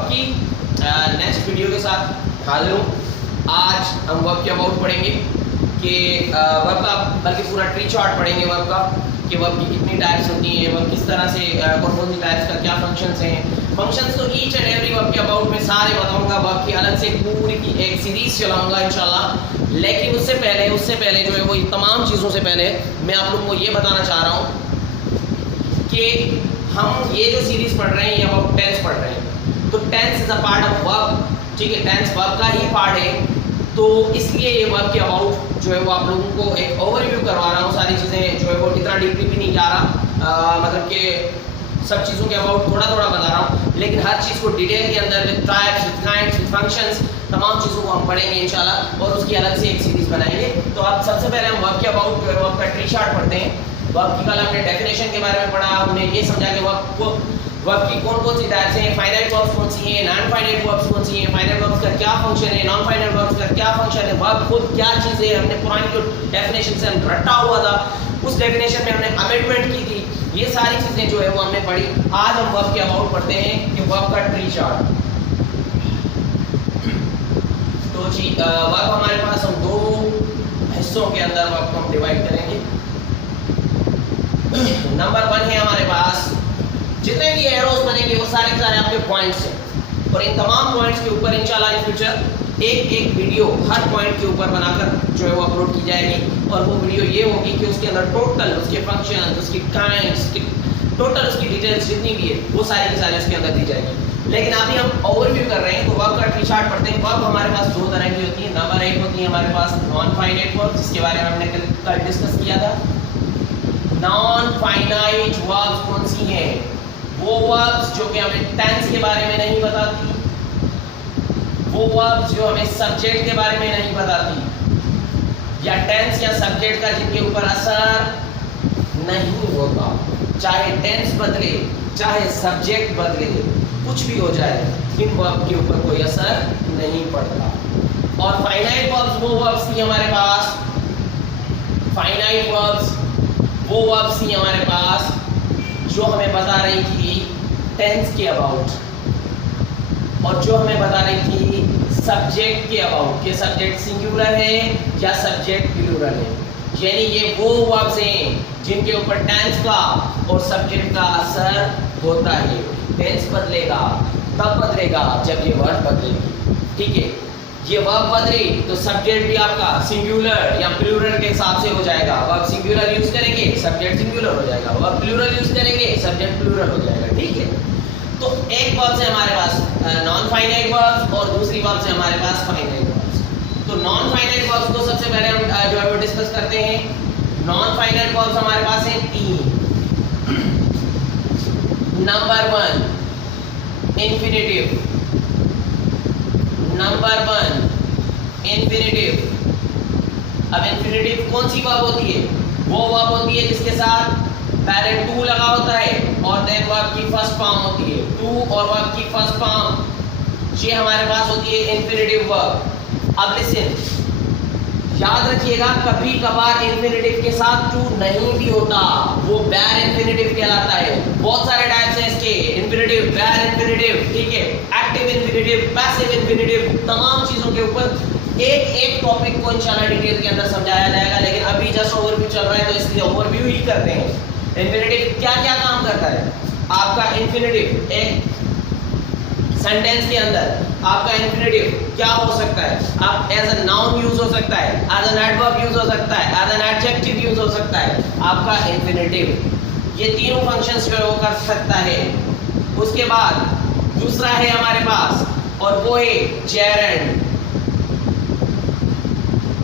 Verb की next video के साथ हाजिर हूँ। आज हम वर्ब के अबाउट पढ़ेंगे कि वर्ब का, बल्कि पूरा ट्री चार्ट पढ़ेंगे वर्ब का, कि वर्ब की कितनी टाइप्स होती हैं, वर्ब किस तरह से कौन कौन सी टाइप्स का क्या फंक्शंस हैं। फंक्शंस तो ईच एंड एवरी वर्ब के अबाउट में सारे बताऊंगा, वर्ब की अलग से पूरी की एक सीरीज चलाऊंगा इंशाल्लाह। लेकिन उससे पहले जो है वो तमाम चीज़ों से पहले मैं आप लोगों को ये बताना चाह रहा हूँ कि हम ये जो सीरीज पढ़ रहे हैं ये अबाउट टेंस पढ़ रहे हैं, तो tense is a part of verb, ठीक है, टेंस वर्ब का ही पार्ट है। तो इसलिए ये वर्ब के अबाउट जो है वो आप लोगों को एक ओवरव्यू करवा रहा हूँ। सारी चीज़ें जो है वो इतना डीपली भी नहीं जा रहा, मतलब कि सब चीज़ों के अबाउट थोड़ा थोड़ा बता रहा हूँ, लेकिन हर चीज़ को डिटेल के अंदर with types, with kinds, with functions, तमाम चीज़ों को हम पढ़ेंगे इंशाल्लाह, और उसकी अलग से एक सीरीज बनाएंगे। तो अब सबसे पहले हम वर्ब के अबाउट जो है वर्ब का ट्री चार्ट पढ़ते हैं। वर्ब की कल हमने डेफिनेशन के बारे में पढ़ा, हमने ये समझा कि वर्ब की कौन कौन सी टाइप्स हैं, फाइनाइट वर्ब्स कौन सी हैं, नॉन फाइनाइट वर्ब्स कौन सी हैं, फाइनाइट वर्ब्स का क्या फंक्शन है, नॉन फाइनाइट वर्ब्स का क्या फंक्शन है, वर्ब खुद क्या चीज़ है। हमने पुरानी जो डेफिनेशन से हम रटा हुआ था उस डेफिनेशन में हमने अमेंडमेंट की थी, ये सारी चीज़ें जो है वो हमने पढ़ी। आज हम वर्ब के अबाउट पढ़ते हैं कि वर्ब का ट्री चार्ट। तो जी वर्ब हमारे पास हम दो हिस्सों के अंदर वर्ब को हम डिवाइड करेंगे। नंबर 1 है हमारे पास, जितने भी एरोस बनेंगे वो सारे के सारे आपके पॉइंट्स हैं, और इन तमाम पॉइंट्स के ऊपर इंशाल्लाह इन फ्यूचर एक वीडियो हर पॉइंट के ऊपर बनाकर जो है वो अपलोड की जाएगी। और वो वीडियो ये होगी कि उसके अंदर टोटल उसके फंक्शंस, उसकी काइंड्स, टोटल उसकी डिटेल्स जितनी भी है वो सारी की सारी उसके अंदर दी जाएगी। लेकिन अभी हम ओवरव्यू कर रहे हैं, तो वर्ब का ट्री चार्ट पढ़ते हैं। वर्ब हमारे पास दो तरह की होती है। नंबर 1 होती है हमारे पास नॉन फाइनाइट वर्ब, जिसके बारे में हमने कल डिस्कस किया था। नॉन फाइनाइट वर्ब्स कौन सी हैं? वो वर्ब्स जो कि हमें टेंस के बारे में नहीं बताती, वो वर्ब्स जो हमें सब्जेक्ट के बारे में नहीं बताती, या टेंस या सब्जेक्ट का जिनके ऊपर असर नहीं होता। चाहे टेंस बदले, चाहे सब्जेक्ट बदले, कुछ भी हो जाए, इन वर्ब के ऊपर कोई असर नहीं पड़ता। और फाइनाइट वर्ब्स वो वर्ब्स थी हमारे पास, फाइनाइट वर्ब्स वो वर्ब्स थी हमारे पास जो हमें बता रही थी टेंस के अबाउट, और जो हमें बता रही थी सब्जेक्ट के अबाउट, कि सब्जेक्ट सिंगुलर है या सब्जेक्ट प्लूरल है। यानी ये वो वर्ब्स हैं जिनके ऊपर टेंस का और सब्जेक्ट का असर होता है। टेंस बदलेगा तब बदलेगा जब ये वर्ब बदलेगी, ठीक है। ये वर्ब बदली तो सब्जेक्ट भी आपका सिंगुलर या प्लूरल के हिसाब से हो जाएगा। वर्ब सिंगुलर यूज करेंगे सब्जेक्ट सिंगुलर हो जाएगा, वर्ब प्लूरल यूज करेंगे सब्जेक्ट प्लूरल हो जाएगा, ठीक है। तो एक वर्ब से हमारे पास नॉन फाइनाइट वर्ब्स और दूसरी वर्ब से हमारे पास फाइनाइट वर्ब्स। तो नॉन फाइनाइट वर्ब्स को सबसे पहले हम जो है वो डिस्कस करते हैं। नॉन फाइनाइट वर्ब्स हमारे पास हैं 3। Number 1 infinitive, number 1 infinitive. अब इंफिनिटिव कौन सी वर्ब होती है? वो वर्ब होती है जिसके साथ पहले टू लगा होता है और देन वर्ब की फर्स्ट फॉर्म होती है। टू और वर्ब की फर्स्ट फॉर्म, ये हमारे पास होती है इंफिनिटिव वर्ब। अब लिसन, याद रखिएगा कभी कभार इंफिनिटिव के साथ टू नहीं भी होता, वो बैर इंफिनिटिव कहलाता है। बहुत सारे टाइप्स हैं इसके, इंफिनिटिव, बैर इंफिनिटिव, ठीक है, एक्टिव इंफिनिटिव, पैसिव इंफिनिटिव। तमाम चीजों के ऊपर एक टॉपिक को इंशाल्लाह डिटेल के अंदर समझाया जाएगा, लेकिन अभी जस्ट ओवरव्यू चल रहा है तो इसलिए ओवरव्यू ही करते हैं। इंफिनिटिव क्या क्या काम करता है? आपका इंफिनिटिव एक सेंटेंस के अंदर आपका इंफिनिटिव क्या हो सकता है? आप एज अ नाउन यूज हो सकता है, एज एन एडवर्ब यूज हो सकता है, एज एन एडजेक्टिव यूज हो सकता है। आपका इंफिनिटिव ये तीनों फंक्शंस जो वो कर सकता है। उसके बाद दूसरा है हमारे पास, और वो है जेरेंड।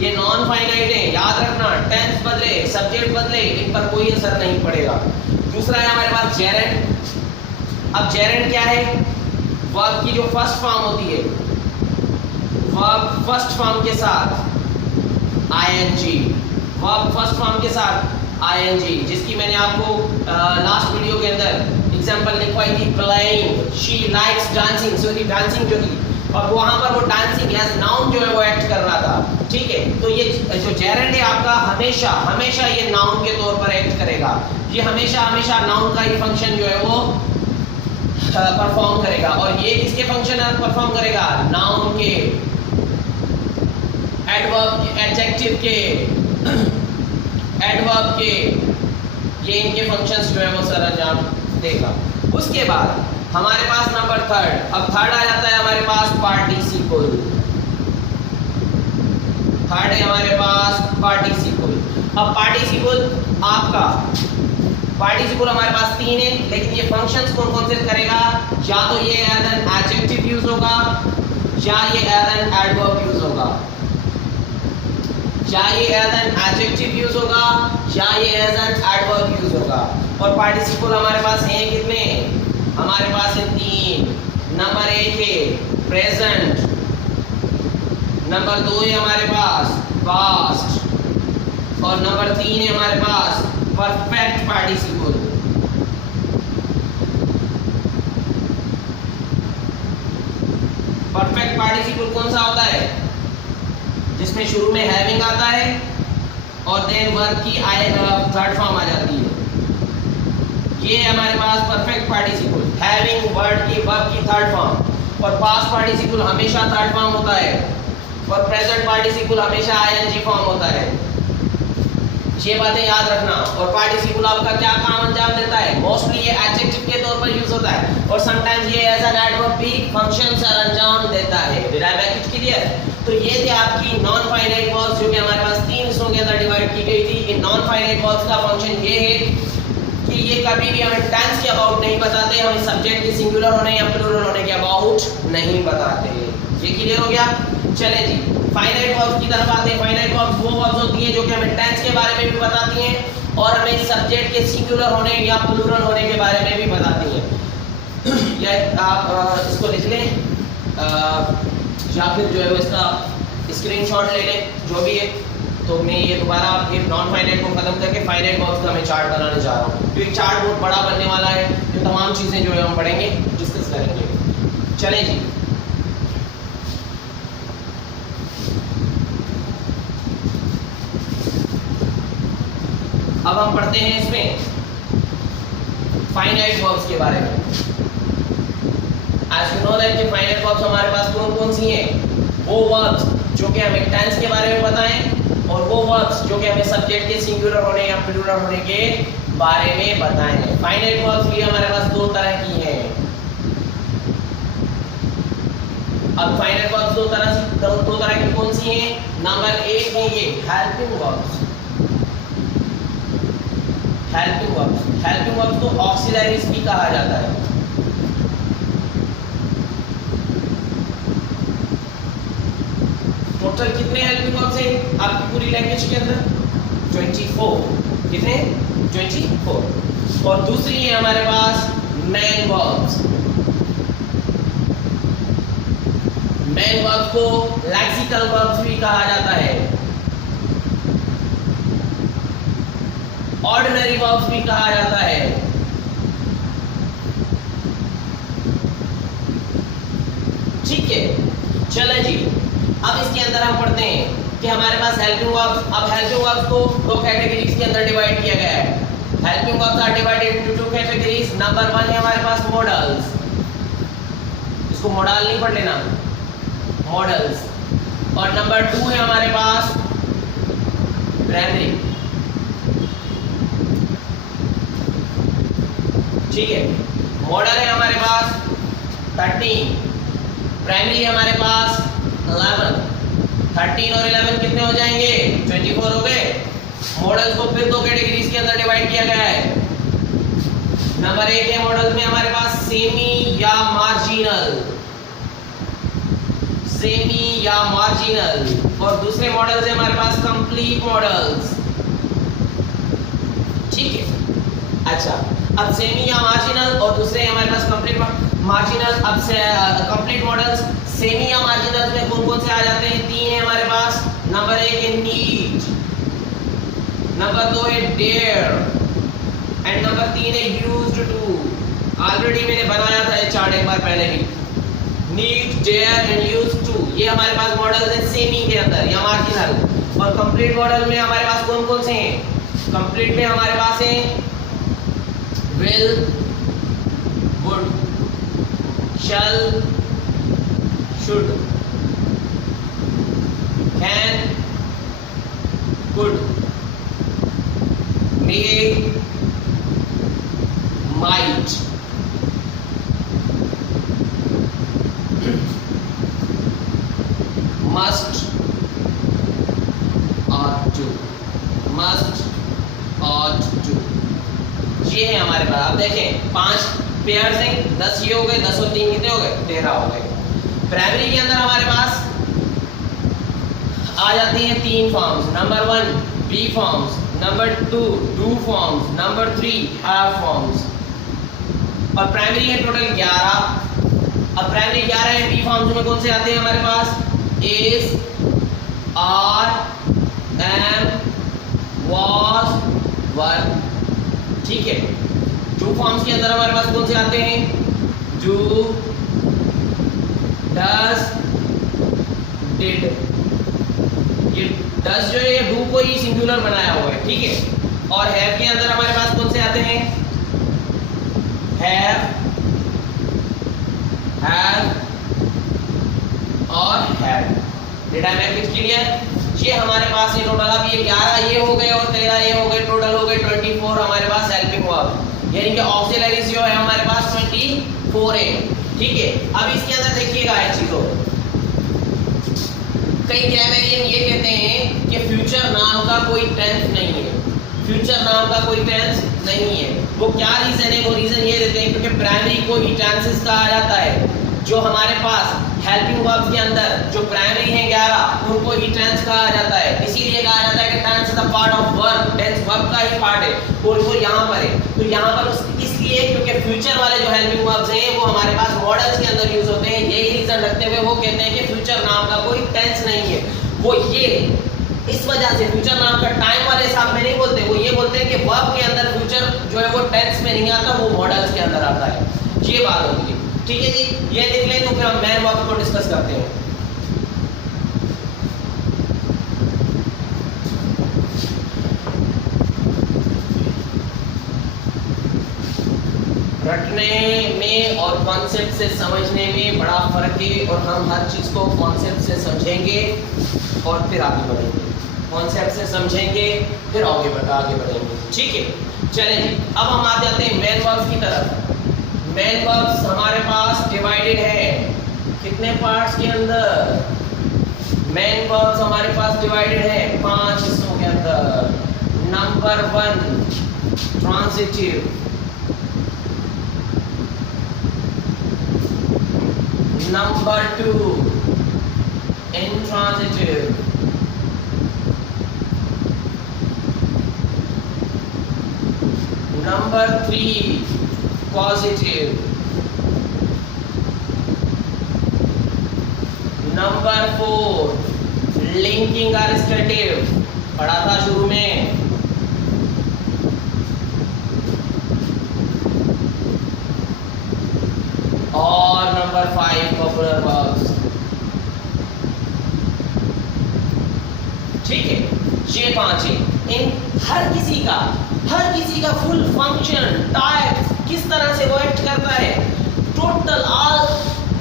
ये नॉन फाइनाइट है, याद रखना, टेंस बदले सब्जेक्ट बदले इन पर कोई असर नहीं पड़ेगा। दूसरा है हमारे पास जेरेंड। अब जेरेंड क्या है? वर्ब की जो फर्स्ट फॉर्म होती है, वर्ब फर्स्ट फॉर्म के साथ आईएनजी, वर्ब फर्स्ट फॉर्म के साथ आईएनजी, जिसकी मैंने आपको लास्ट वीडियो के अंदर एग्जांपल लिखवाई थी, playing, she likes dancing. So the dancing जो थी, और वहां पर वो डांसिंग एज नाउन जो है वो एक्ट कर रहा था, ठीक है। तो ये जो जेरेंड है आपका हमेशा हमेशा ये नाउन के तौर पर एक्ट करेगा। ये हमेशा हमेशा नाउन का ही फंक्शन जो है वो परफॉर्म करेगा। और ये किसके फंक्शन परफॉर्म करेगा? नाउन के, एडवर्ब के, एडजेक्टिव के, एडवर्ब के, ये इनके फंक्शंस जो है वो सर अंजाम देगा। उसके बाद हमारे पास नंबर थर्ड, अब थर्ड आ जाता है हमारे पास पार्टिसिपल। थर्ड है हमारे पास पार्टिसिपल। अब पार्टिसिपल आपका, पार्टिसिपल हमारे पास तीन है, लेकिन ये फंक्शंस कौन कौन से करेगा? या तो ये एज एन एडजेक्टिव यूज होगा, या ये एज एन एडवर्ब यूज होगा, या ये एज एन एडजेक्टिव यूज होगा, या ये एज एन एडवर्ब यूज होगा। और पार्टिसिपल हमारे पास हैं कितने? हमारे पास है तीन। नंबर एक है प्रेजेंट, नंबर दो है हमारे पास पास्ट, और नंबर तीन है हमारे पास परफेक्ट पार्टिसिपल। परफेक्ट पार्टिसिपल कौन सा होता है? जिसमें शुरू में हैविंग आता है और देन वर्ब की थर्ड फॉर्म आ जाती है। ये हमारे पास परफेक्ट पार्टिसिपल, हैविंग वर्ब की थर्ड फॉर्म। और पास्ट पार्टिसिपल हमेशा थर्ड फॉर्म होता है, और प्रेजेंट पार्टिसिपल हमेशा आईएनजी फॉर्म होता है। ये बातें याद रखना। और पार्टिसिपल आपका क्या काम अंजाम देता है? मोस्टली ये एडजेक्टिव के तौर पर यूज होता है, और समटाइम्स ये एज एन एडवर्ब भी फंक्शन सर अंजाम देता है। Did I make it clear? तो ये थी आपकी नॉन फाइनाइट वर्ब्स, जो कि हमारे पास तीन हिस्सों के अंदर डिवाइड की गई थी। इन नॉन फाइनाइट वर्ब्स का फंक्शन ये है कि ये कभी भी हमें टेंस के अबाउट नहीं बताते, हमें सब्जेक्ट के सिंगुलर होने या प्लूरल होने के अबाउट नहीं बताते। ये क्लियर हो गया? चले जी, फाइनाइट वर्ब्स की तरफ आते हैं। फाइनाइट वर्ब्स वो वर्ब्स होती हैं जो कि हमें टेंस के बारे में भी बताती हैं और हमें सब्जेक्ट के सिंगुलर होने या प्लूरल होने के बारे में भी बताती हैं। या आप इसको लिख लें, या फिर जो है वो इसका स्क्रीनशॉट ले लें, जो भी है। तो मैं ये दोबारा ये नॉन फाइनाइट को खत्म करके फाइनाइट वर्ब्स का मैं चार्ट बनाने जा रहा हूँ, क्योंकि चार्ट बहुत बड़ा बनने वाला है। जो तमाम चीज़ें जो है हम पढ़ेंगे, डिस्कस करेंगे। चलें जी, अब हम पढ़ते हैं इसमें फाइनाइट वर्ब्स के बारे में। As you know that कि फाइनाइट वर्ब्स हमारे पास कौन कौन सी हैं? वो वर्ब्स जो कि हमें टेंस के बारे में बताएं, और वो वर्ब्स जो कि हमें सब्जेक्ट के सिंगुलर होने या प्लूरल होने के बारे में बताएं। फाइनाइट वर्ब्स भी हमारे पास दो तरह की हैं। अब फाइनाइट वर्ब्स दो तरह की कौन सी हैं? नंबर एक है ये helping verbs. Helping verbs, helping verbs को ऑक्सिलरीज भी कहा जाता है। टोटल कितने हेल्पिंग वर्ब्स हैं आपकी पूरी लैंग्वेज के अंदर? 24। कितने? 24। और दूसरी है हमारे पास मेन वर्ब्स। मेन वर्ब्स को लेक्सिकल वर्ब्स भी कहा जाता है, ऑर्डिनरी वर्ब्स भी कहा जाता है। ठीक है, चलें जी, अब इसके अंदर हम पढ़ते हैं कि हमारे पास हेल्पिंग वर्ब्स। अब हेल्पिंग वर्ब्स को दो कैटेगरीज के अंदर डिवाइड किया गया है। Helping verbs are divided into two categories. Number 1 है हमारे पास मॉडल्स, इसको मॉडल नहीं पढ़ लेना, मॉडल्स। और नंबर 2 है हमारे पास प्राइमरी। ठीक है, मॉडल है हमारे पास 13, प्राइमरी है हमारे पास 11। 13 और 11 कितने हो जाएंगे? 24 हो गए। मॉडल्स को फिर दो कैटेगरीज के अंदर डिवाइड किया गया है। नंबर 1 है मॉडल्स में हमारे पास सेमी या मार्जिनल, सेमी या मार्जिनल। और दूसरे मॉडल्स है हमारे पास कंप्लीट मॉडल्स। ठीक है, अच्छा, अब सेमी या मार्जिनल और दूसरे हमारे पास कंप्लीट मार्जिनल। अब से कंप्लीट मॉडल्स सेमी या मार्जिनल में कौन कौन से आ जाते हैं? 3 है हमारे पास। नंबर 1 है नीड, नंबर 2 है डेयर, एंड नंबर 3 है यूज्ड टू। ऑलरेडी मैंने बनाया था ये चार्ट एक बार पहले भी। Need, dare and used to, ये हमारे पास मॉडल्स हैं सेमी के अंदर या मार्जिनल। और कंप्लीट मॉडल में हमारे पास कौन कौन से हैं? कंप्लीट में हमारे पास हैं will, would, shall, should, can, could, may, might, must, ought to, must, ought to, ये है हमारे पास। अब देखें 5 पेयर्स हैं, 10 ये हो गए, 10 और 3 कितने हो गए, 13 हो गए। प्राइमरी के अंदर हमारे पास आ जाती हैं 3 forms. Number 1 be forms, number 2 do forms, number 3 have forms. और प्राइमरी है टोटल 11। अब प्राइमरी 11 है, बी फॉर्म्स में कौन से आते हैं हमारे पास, इज, आर, एम, वाज, वर। ठीक है। डू फॉर्म्स के अंदर हमारे पास कौन से आते हैं, डू, डज, डिड। ये डज जो है ये डू को ही सिंगुलर बनाया हुआ है, ठीक है। और हैव के अंदर हमारे पास कौन से आते हैं, हैव, हैव और had. Did I make it clear? ये हमारे पास ये टोटल, अब ये 11 ये हो गए और 13 ये हो गए, टोटल हो गए 24 हमारे पास हेल्पिंग वर्ब, यानी कि ऑक्सिलरीज जो है हमारे पास 24 है, ठीक है। अब इसके अंदर देखिएगा एक चीज को, कई ग्रामरियन ये कहते हैं कि फ्यूचर नाम का कोई टेंस नहीं है, फ्यूचर नाम का कोई टेंस नहीं है। वो क्या रीजन है, वो रीजन ये देते हैं क्योंकि प्राइमरी को ही टेंसेस कहा जाता है। जो हमारे पास हेल्पिंग वर्ब्स के अंदर जो प्राइमरी हैं 11 उनको ही टेंस कहा जाता है, इसीलिए कहा जाता है कि tense is a part of verb, tense verb का ही पार्ट है। और वो यहाँ पर है, तो यहाँ पर इसलिए क्योंकि फ्यूचर वाले जो हेल्पिंग वर्ब्स हैं वो हमारे पास मॉडल्स के अंदर यूज होते हैं। यही रीजन रखते हुए वो कहते हैं कि फ्यूचर नाम का कोई टेंस नहीं है। वो ये इस वजह से फ्यूचर नाम का टाइम वाले हिसाब में नहीं बोलते, वो ये बोलते हैं कि वर्ब के अंदर फ्यूचर जो है वो टेंस में नहीं आता, वो मॉडल्स के अंदर आता है। ये बात होगी, ठीक है जी। ये देख लें तो फिर हम मैन वर्ब को डिस्कस करते हैं। रटने में और कॉन्सेप्ट से समझने में बड़ा फर्क है, और हम हर चीज को कॉन्सेप्ट से समझेंगे और फिर आगे बढ़ेंगे, कॉन्सेप्ट से समझेंगे फिर आगे बढ़ेंगे, ठीक है। चलें जी, अब हम आ जाते हैं मैन वर्ब्स की तरफ। मैन वर्ब्स हमारे पास डिवाइडेड है कितने पार्ट्स के अंदर, मैन वर्ब्स हमारे पास डिवाइडेड है 5 हिस्सों के अंदर। Number 1 transitive, number 2 intransitive, number 3 causative, number 4 linking arrestative, पढ़ा था शुरू में। और नंबर 5 पॉपुलर वर्ब्स, ठीक है। ये 5 है। इन हर किसी का फुल फंक्शन टाइप किस तरह से वो एक्ट करता है, टोटल ऑल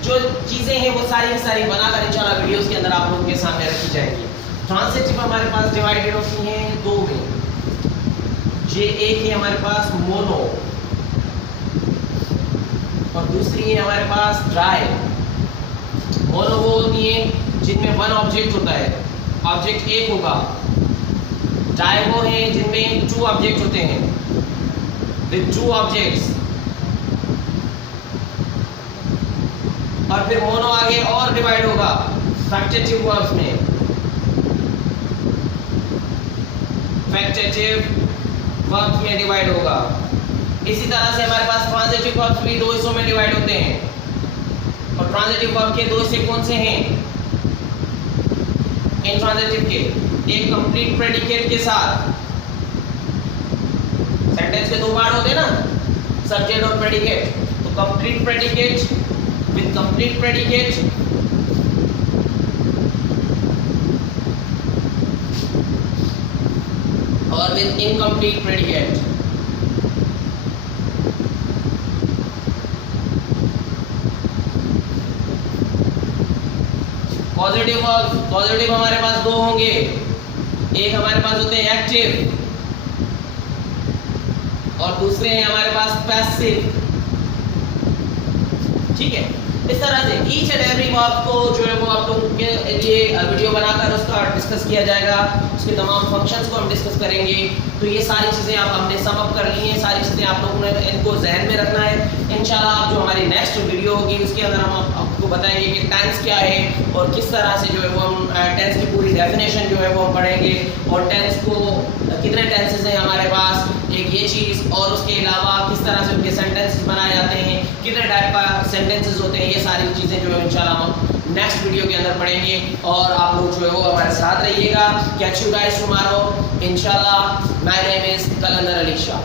जो चीजें हैं वो सारी की सारी बनाकर इंशाल्लाह वीडियोस के अंदर आप लोगों के सामने रखी जाएंगी। ट्रांसिटिव हमारे पास डिवाइडेड होती हैं 2 में। ये एक है हमारे पास मोनो और दूसरी है हमारे पास ड्राई। मोनो वो होती है जिनमें 1 ऑब्जेक्ट होता है, ऑब्जेक्ट एक होगा। ड्राई वो है जिनमें 2 ऑब्जेक्ट होते हैं, विद 2 ऑब्जेक्ट्स। और फिर मोनो आगे और डिवाइड होगा फैक्टेटिव वर्ब्स में। फैक्टेटिव वर्ब्स में डिवाइड होगा। इसी तरह से हमारे पास ट्रांजिटिव वर्ब्स भी 2 हिस्सों में डिवाइड होते हैं। और ट्रांजिटिव वर्ब के 2 हिस्से कौन से हैं? इंट्रांजिटिव के एक कंप्लीट प्रेडिकेट के साथ। सेंटेंस के 2 पार्ट होते हैं ना, सब्जेक्ट और प्रेडिकेट। तो complete predicate with complete predicate, और with incomplete predicate. Positive verb, positive हमारे पास दो होंगे, एक हमारे पास होते हैं एक्टिव और दूसरे हैं हमारे पास पैसिव। ठीक है, इस तरह से ईच एंड एवरी वर्ब को जो है वो आप लोगों के लिए वीडियो बनाकर उसका डिस्कस किया जाएगा, उसके तमाम फंक्शंस को हम डिस्कस करेंगे। तो ये सारी चीज़ें आप हमने सम अप कर ली हैं, सारी चीज़ें आप लोगों ने इनको जहन में रखना है। इंशाल्लाह आप जो हमारी नेक्स्ट वीडियो होगी उसके अंदर हम आपको बताएंगे कि टेंस क्या है और किस तरह से जो है वो हम टेंस की पूरी डेफिनेशन जो है वो हम पढ़ेंगे और टेंस को कितने टेंसेस हैं हमारे पास, एक ये चीज़, और उसके अलावा किस तरह से उनके सेंटेंसेस बनाए जाते हैं, कितने टाइप का सेंटेंसेस होते हैं, ये सारी चीज़ें जो है इंशाल्लाह हम नेक्स्ट वीडियो के अंदर पढ़ेंगे। और आप लोग जो है वो हमारे साथ रहिएगा। कैच यू गाइस टुमारो इंशाल्लाह। My name is Qalandar Ali Shah.